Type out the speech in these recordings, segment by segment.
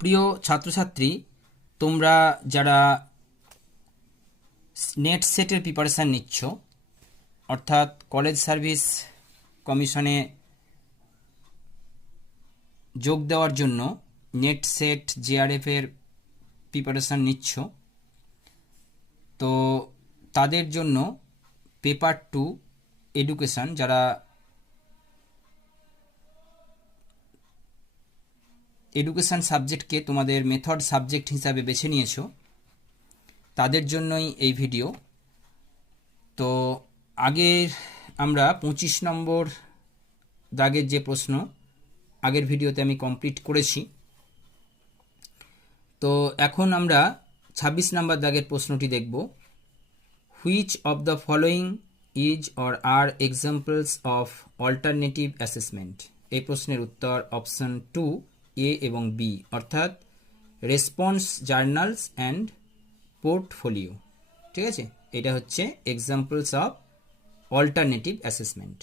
প্রিয় ছাত্রছাত্রী, তোমরা যারা নেট সেটের প্রিপারেশান নিচ্ছ, অর্থাৎ কলেজ সার্ভিস কমিশনে যোগ দেওয়ার জন্য নেট সেট জেআরএফের প্রিপারেশান নিচ্ছ, তো তাদের জন্য পেপার 2 এডুকেশান, যারা এডুকেশান সাবজেক্টকে তোমাদের মেথড সাবজেক্ট হিসাবে বেছে নিয়েছো, তাদের জন্যই এই ভিডিও। তো আগের আমরা 25 নম্বর দাগের যে প্রশ্ন আগের ভিডিওতে আমি কমপ্লিট করেছি, তো এখন আমরা 26 নম্বর দাগের প্রশ্নটি দেখব। Which of the following is or are examples of alternative assessment? এই প্রশ্নের উত্তর অপশন 2 এ এবং বি, অর্থাৎ রেসপন্স জার্নালস অ্যান্ড পোর্টফোলিও। ঠিক আছে, এটা হচ্ছে examples of alternative assessment.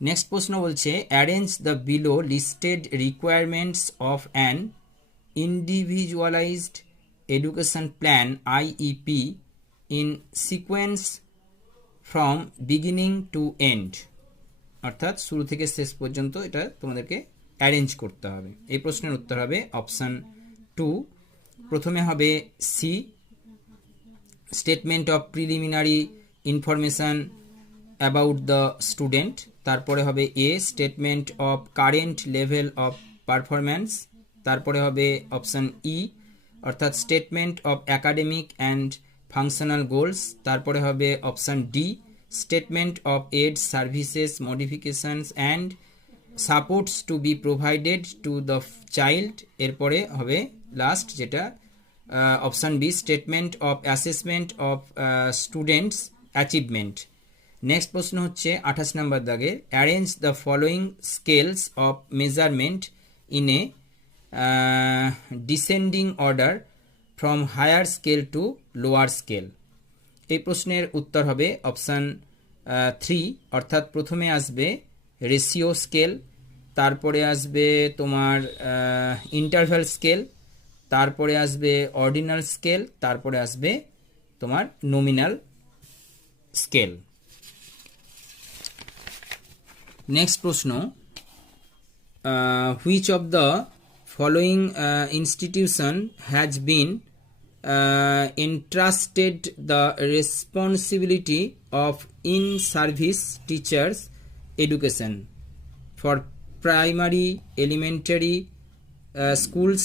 Next প্রশ্ন বলছে, arrange the below listed requirements of an individualized education plan IEP in sequence from beginning to end. অর্থাৎ শুরু থেকে শেষ পর্যন্ত এটা তোমাদেরকে অ্যারেঞ্জ করতে হবে। এই প্রশ্নের উত্তর হবে অপশান 2। প্রথমে হবে C, statement of preliminary information about the student. তারপরে হবে A, statement of current level of performance. তারপরে হবে অপশান ই, অর্থাৎ statement of academic and functional goals. তারপরে হবে option D, statement of aid services modifications and supports to be provided to the child. এরপরে হবে last যেটা option B, statement of assessment of students achievement. Next প্রশ্ন হচ্ছে 28 number দাগে, arrange the following scales of measurement in a descending order from higher scale to lower scale. এই প্রশ্নের উত্তর হবে অপশান 3, অর্থাৎ প্রথমে আসবে রেশিও স্কেল, তারপরে আসবে তোমার ইন্টারভ্যাল স্কেল, তারপরে আসবে অর্ডিনাল স্কেল, তারপরে আসবে তোমার নমিনাল স্কেল। নেক্সট প্রশ্ন, which of the following institution has been entrusted the responsibility of in-service teachers education for primary elementary schools